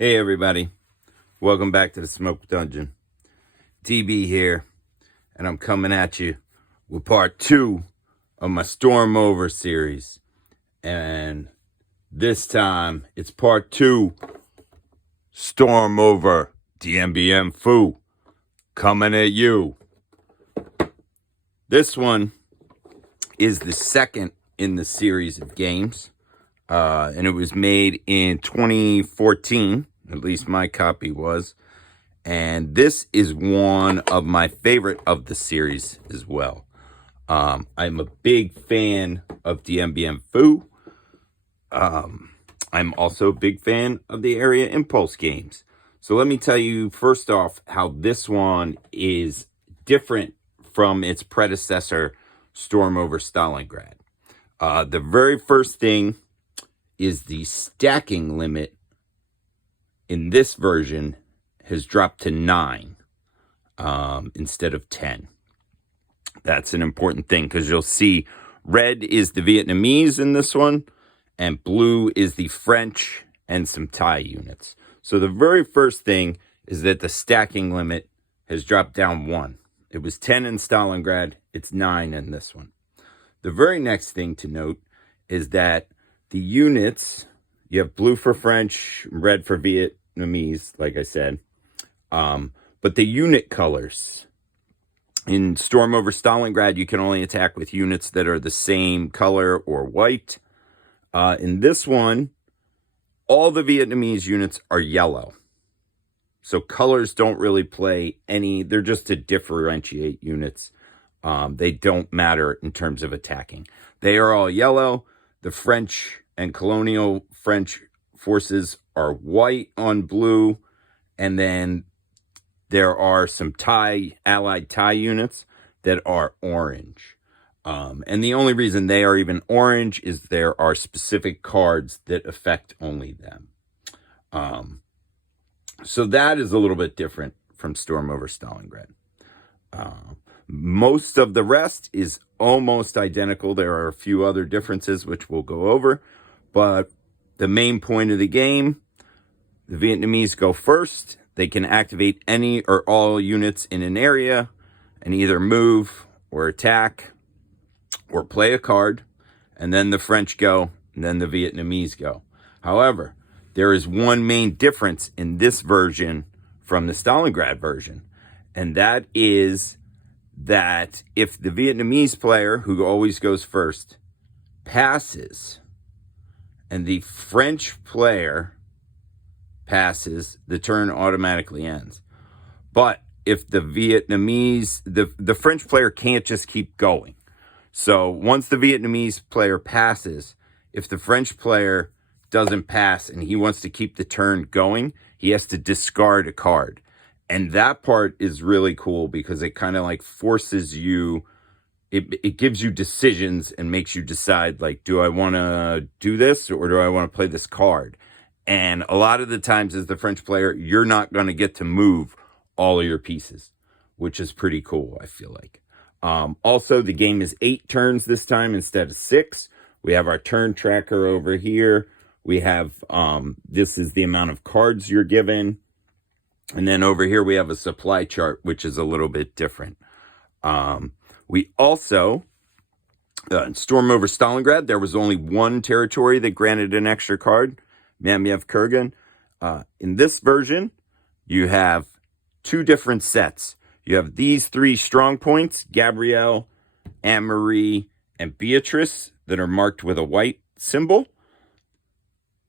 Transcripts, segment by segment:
Hey everybody, welcome back to the Smoke Dungeon. DB here, and I'm coming at you with part 2 of my Storm Over series. And this time, it's part 2, Storm Over Dien Bien Phu, coming at you. This one is the second in the series of games, and it was made in 2014. At least my copy was. And this is one of my favorite of the series as well. I'm a big fan of Dien Bien Phu. I'm also a big fan of the Area Impulse games. So let me tell you first off how this one is different from its predecessor, Storm Over Stalingrad. The very first thing is the stacking limit in this version has dropped to 9 instead of 10. That's an important thing because you'll see red is the Vietnamese in this one, and blue is the French and some Thai units. So the very first thing is that the stacking limit has dropped down 1. It was 10 in Stalingrad, it's 9 in this one. The very next thing to note is that the units, you have blue for French, red for Vietnamese, like I said. But the unit colors, in Storm Over Stalingrad, you can only attack with units that are the same color or white. In this one, all the Vietnamese units are yellow. So colors don't really play any, they're just to differentiate units. They don't matter in terms of attacking. They are all yellow. The French and colonial French forces are white on blue. And then there are some allied Thai units that are orange. And the only reason they are even orange is there are specific cards that affect only them. So that is a little bit different from Storm Over Stalingrad. Most of the rest is almost identical. There are a few other differences which we'll go over. But the main point of the game, the Vietnamese go first. They can activate any or all units in an area and either move or attack or play a card. And then the French go, and then the Vietnamese go. However, there is one main difference in this version from the Stalingrad version. And that is that if the Vietnamese player, who always goes first, passes, and the French player passes, the turn automatically ends. But if the Vietnamese, the French player can't just keep going. So once the Vietnamese player passes, if the French player doesn't pass and he wants to keep the turn going, he has to discard a card. And that part is really cool because it kind of like forces you, it gives you decisions and makes you decide, like, do I want to do this or do I want to play this card? And a lot of the times as the French player, you're not going to get to move all of your pieces, which is pretty cool, I feel like. Also, the game is 8 turns this time instead of 6. We have our turn tracker over here. We have, this is the amount of cards you're given. And then over here we have a supply chart, which is a little bit different. We also, in Storm Over Stalingrad, there was only one territory that granted an extra card, Mamiev Kurgan. In this version, you have 2 different sets. You have these 3 strong points, Gabrielle, Anne-Marie, and Beatrice, that are marked with a white symbol.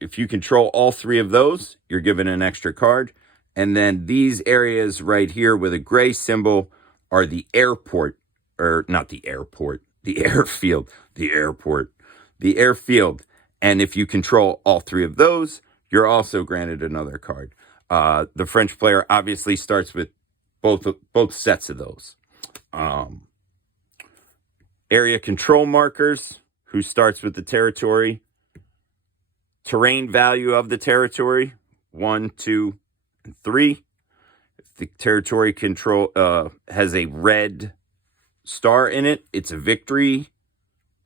If you control all 3 of those, you're given an extra card. And then these areas right here with a gray symbol are the airport, or not the airport, the airfield, the airfield. And if you control all 3 of those, you're also granted another card. The French player obviously starts with both sets of those. Area control markers, who starts with the territory. Terrain value of the territory, 1, 2, and 3. If the territory control has a red star in it, it's a victory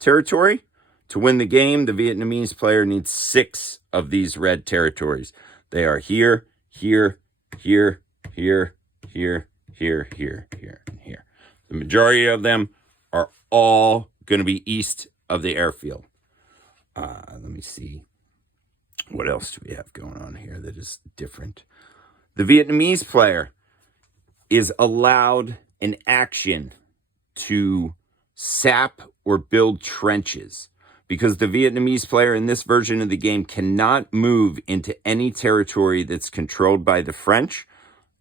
territory. To win the game, the Vietnamese player needs 6 of these red territories. They are here, here, here, here, here, here, here, here, and here. The majority of them are all going to be east of the airfield. Let me see. What else do we have going on here that is different? The Vietnamese player is allowed an action to sap or build trenches, because the Vietnamese player in this version of the game cannot move into any territory that's controlled by the French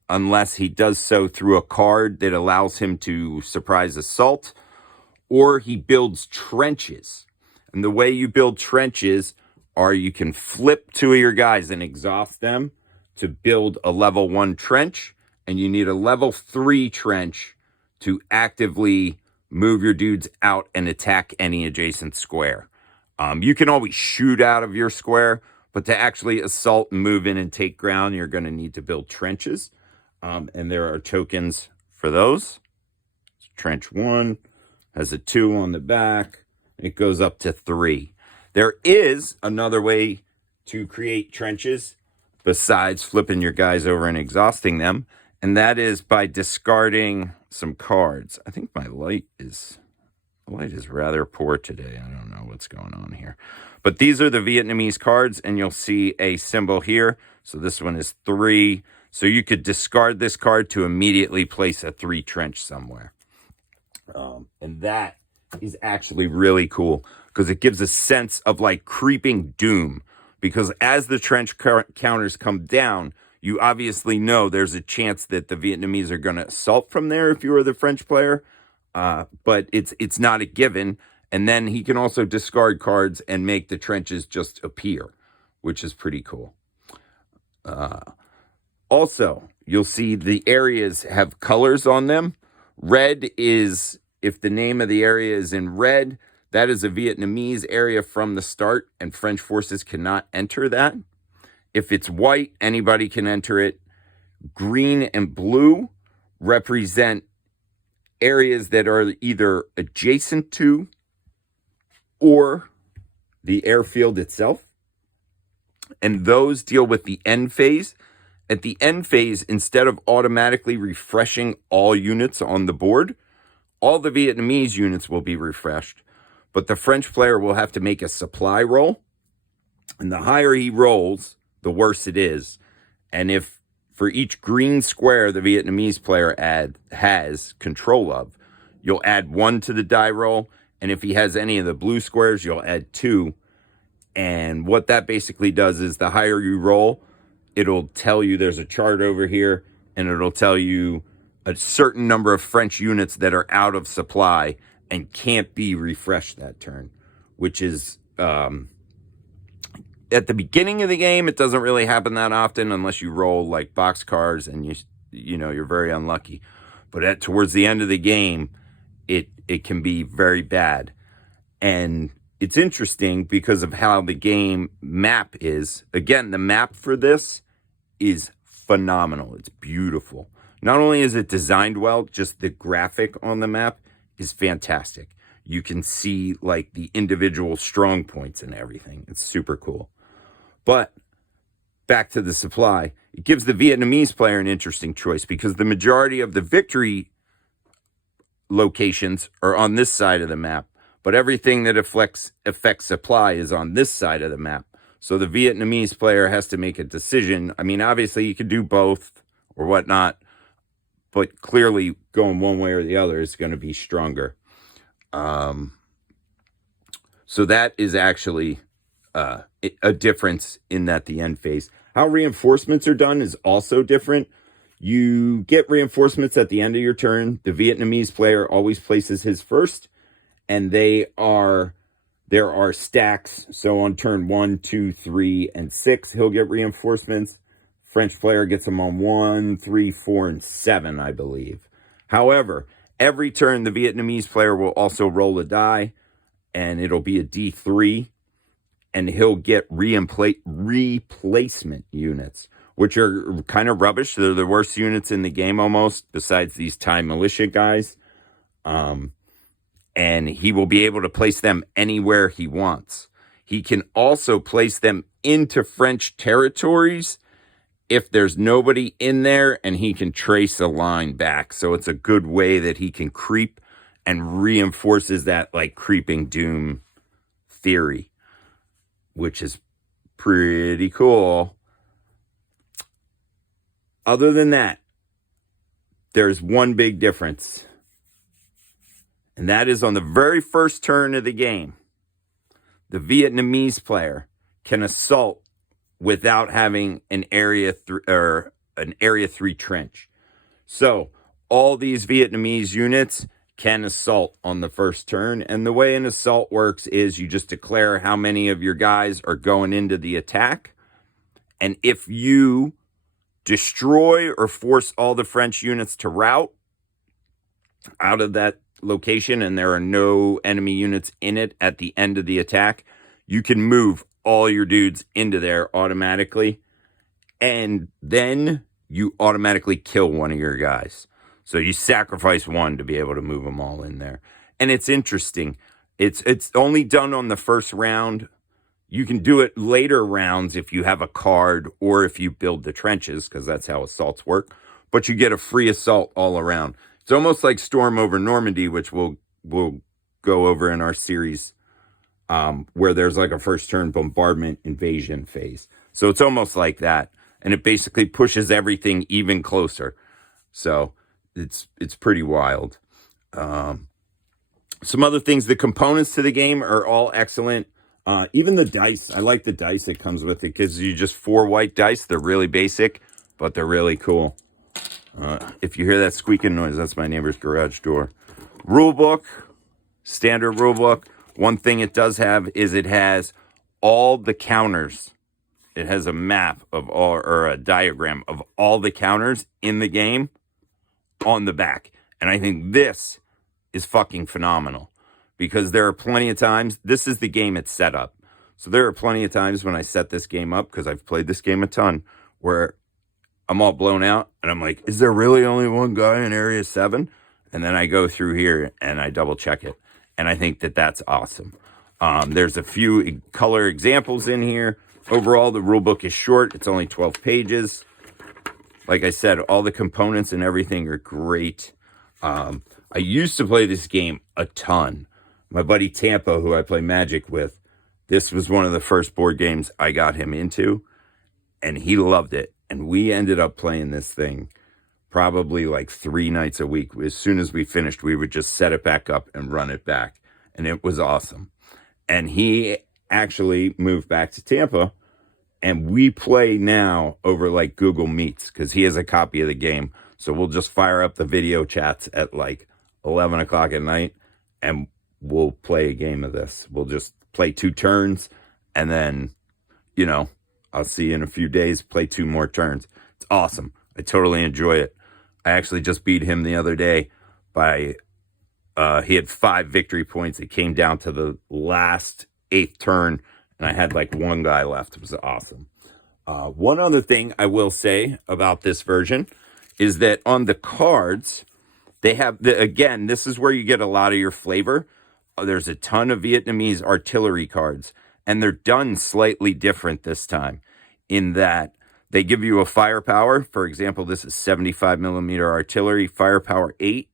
unless he does so through a card that allows him to surprise assault, or he builds trenches. And the way you build trenches are you can flip two of your guys and exhaust them to build a level 1 trench, and you need a level 3 trench to actively move your dudes out and attack any adjacent square. You can always shoot out of your square, but to actually assault and move in and take ground, you're going to need to build trenches. And there are tokens for those. Trench 1 has a 2 on the back. It goes up to 3. There is another way to create trenches besides flipping your guys over and exhausting them, and that is by discarding some cards. I think my light is rather poor today. I don't know what's going on here. But these are the Vietnamese cards, and you'll see a symbol here. So this one is 3. So you could discard this card to immediately place a 3 trench somewhere. And that is actually really cool, because it gives a sense of like creeping doom. Because as the trench counters come down, you obviously know there's a chance that the Vietnamese are going to assault from there if you were the French player. But it's not a given. And then he can also discard cards and make the trenches just appear, which is pretty cool. Also, you'll see the areas have colors on them. Red is, if the name of the area is in red, that is a Vietnamese area from the start, and French forces cannot enter that. If it's white, anybody can enter it. Green and blue represent areas that are either adjacent to or the airfield itself. And those deal with the end phase. At the end phase, instead of automatically refreshing all units on the board, all the Vietnamese units will be refreshed. But the French player will have to make a supply roll. And the higher he rolls, the worse it is. And if for each green square the Vietnamese player has control of, you'll add 1 to the die roll. And if he has any of the blue squares, you'll add 2. And what that basically does is the higher you roll, it'll tell you there's a chart over here, and it'll tell you a certain number of French units that are out of supply and can't be refreshed that turn, which is, at the beginning of the game, it doesn't really happen that often unless you roll like boxcars and you're very unlucky. But towards the end of the game, it can be very bad. And it's interesting because of how the game map is. Again, the map for this is phenomenal. It's beautiful. Not only is it designed well, just the graphic on the map is fantastic. You can see like the individual strong points and everything. It's super cool. But back to the supply, it gives the Vietnamese player an interesting choice, because the majority of the victory locations are on this side of the map, but everything that affects supply is on this side of the map. So the Vietnamese player has to make a decision. I mean, obviously you could do both or whatnot, but clearly going one way or the other is going to be stronger. So that is actually a difference in that the end phase. How reinforcements are done is also different. You get reinforcements at the end of your turn. The Vietnamese player always places his first, and there are stacks. So on turn 1, 2, 3, and 6, he'll get reinforcements. French player gets them on 1, 3, 4, and 7, I believe. However, every turn, the Vietnamese player will also roll a die, and it'll be a D3, and he'll get replacement units, which are kind of rubbish. They're the worst units in the game almost, besides these Thai militia guys. And he will be able to place them anywhere he wants. He can also place them into French territories if there's nobody in there, and he can trace a line back. So it's a good way that he can creep and reinforces that like creeping doom theory, which is pretty cool. Other than that, there's one big difference. And that is on the very first turn of the game, the Vietnamese player can assault without having an area 3 trench. So all these Vietnamese units can assault on the first turn. And the way an assault works is you just declare how many of your guys are going into the attack. And if you destroy or force all the French units to rout out of that location and there are no enemy units in it at the end of the attack, you can move all your dudes into there automatically, and then you automatically kill one of your guys. So you sacrifice one to be able to move them all in there. And it's interesting. It's only done on the first round. You can do it later rounds if you have a card or if you build the trenches, because that's how assaults work. But you get a free assault all around. It's almost like Storm over Normandy, which we'll go over in our series, where there's like a first turn bombardment invasion phase. So it's almost like that. And it basically pushes everything even closer. So it's pretty wild. Some other things, the components to the game are all excellent. Even the dice, I like the dice that comes with it. It gives you just 4 white dice. They're really basic, but they're really cool. If you hear that squeaking noise, that's my neighbor's garage door. Rulebook, standard rulebook. One thing it does have is it has all the counters. It has a map of all, or a diagram of all the counters in the game on the back. And I think this is fucking phenomenal, because there are plenty of times, this is the game it's set up. So there are plenty of times when I set this game up, because I've played this game a ton, where I'm all blown out and I'm like, is there really only one guy in area 7? And then I go through here and I double check it. And I think that that's awesome. There's a few color examples in here. Overall, the rule book is short. It's only 12 pages. Like I said, all the components and everything are great. I used to play this game a ton. My buddy Tampa, who I play Magic with, this was one of the first board games I got him into, and he loved it. And we ended up playing this thing probably like 3 nights a week. As soon as we finished, we would just set it back up and run it back. And it was awesome. And he actually moved back to Tampa, and we play now over like Google Meets, because he has a copy of the game. So we'll just fire up the video chats at like 11 o'clock at night, and we'll play a game of this. We'll just play 2 turns, and then, you know, I'll see you in a few days, play 2 more turns. It's awesome. I totally enjoy it. I actually just beat him the other day by, he had 5 victory points. It came down to the last 8th turn, and I had like 1 guy left. It was awesome. One other thing I will say about this version is that on the cards, they have, again, this is where you get a lot of your flavor. There's a ton of Vietnamese artillery cards, and they're done slightly different this time in that they give you a firepower. For example, this is 75 millimeter artillery, firepower 8.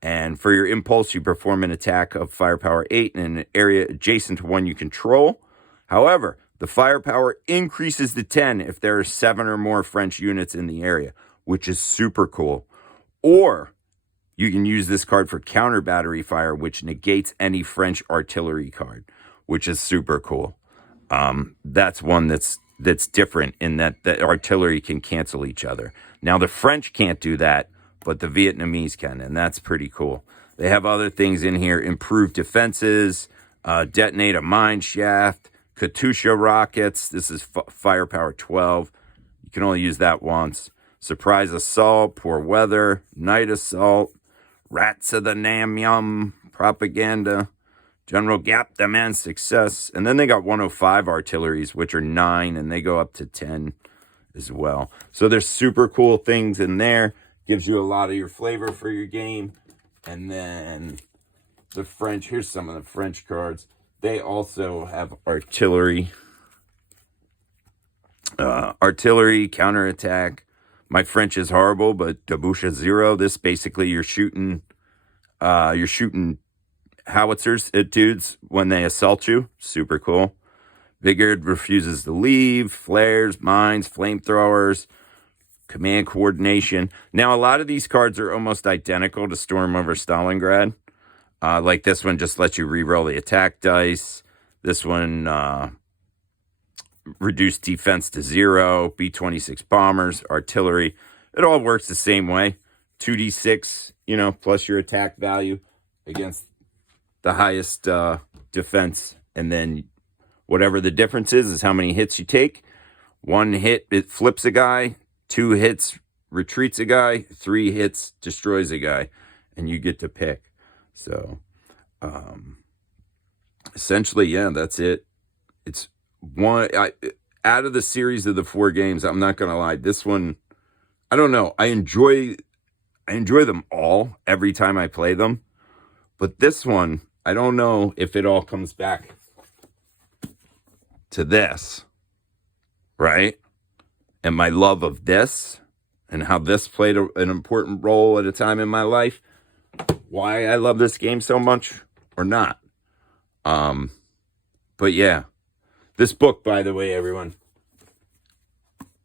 And for your impulse, you perform an attack of firepower 8 in an area adjacent to one you control. However, the firepower increases to 10 if there are 7 or more French units in the area, which is super cool. Or you can use this card for counter battery fire, which negates any French artillery card, which is super cool. That's one that's different in that the artillery can cancel each other. Now, the French can't do that, but the Vietnamese can, and that's pretty cool. They have other things in here: improved defenses, detonate a mine shaft, Katusha rockets. This is firepower 12. You can only use that once. Surprise assault, poor weather, night assault, rats of the Nam Yum, propaganda, general gap demand success. And then they got 105 artilleries, which are 9, and they go up to 10 as well. So there's super cool things in there. Gives you a lot of your flavor for your game. And then the French, here's some of the French cards. They also have artillery. Artillery, counterattack. My French is horrible, but Debouche 0. This basically you're shooting howitzers at dudes when they assault you. Super cool. Vigard refuses to leave. Flares, mines, flamethrowers, command coordination. Now, a lot of these cards are almost identical to Storm over Stalingrad. Like this one just lets you reroll the attack dice. This one reduced defense to 0. B-26 bombers, artillery. It all works the same way. 2d6, plus your attack value against the highest defense. And then whatever the difference is how many hits you take. 1 hit, it flips a guy. 2 hits, retreats a guy. 3 hits, destroys a guy. And you get to pick. So, essentially, yeah, that's it. It's one out of the series of the 4 games. I'm not gonna lie. This one, I don't know. I enjoy them all every time I play them. But this one, I don't know if it all comes back to this, right? And my love of this and how this played an important role at a time in my life. Why I love this game so much or not. But yeah, this book, by the way, everyone,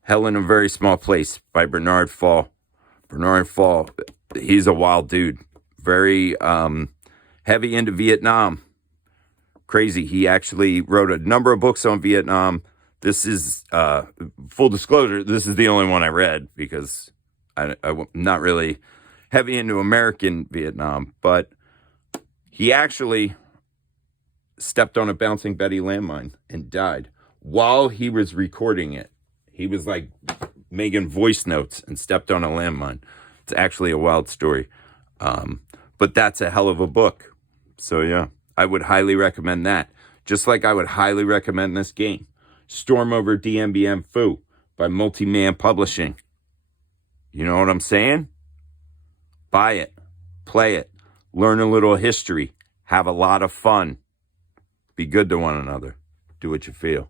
Hell in a Very Small Place by Bernard Fall. Bernard Fall, he's a wild dude. Very heavy into Vietnam. Crazy. He actually wrote a number of books on Vietnam. This is, full disclosure, this is the only one I read because I'm not really heavy into American Vietnam. But he actually stepped on a bouncing Betty landmine and died while he was recording it. He was like making voice notes and stepped on a landmine. It's actually a wild story. But that's a hell of a book. So yeah, I would highly recommend that. Just like I would highly recommend this game. Storm over Dien Bien Phu by Multi-Man Publishing. You know what I'm saying? Buy it. Play it. Learn a little history. Have a lot of fun. Be good to one another. Do what you feel.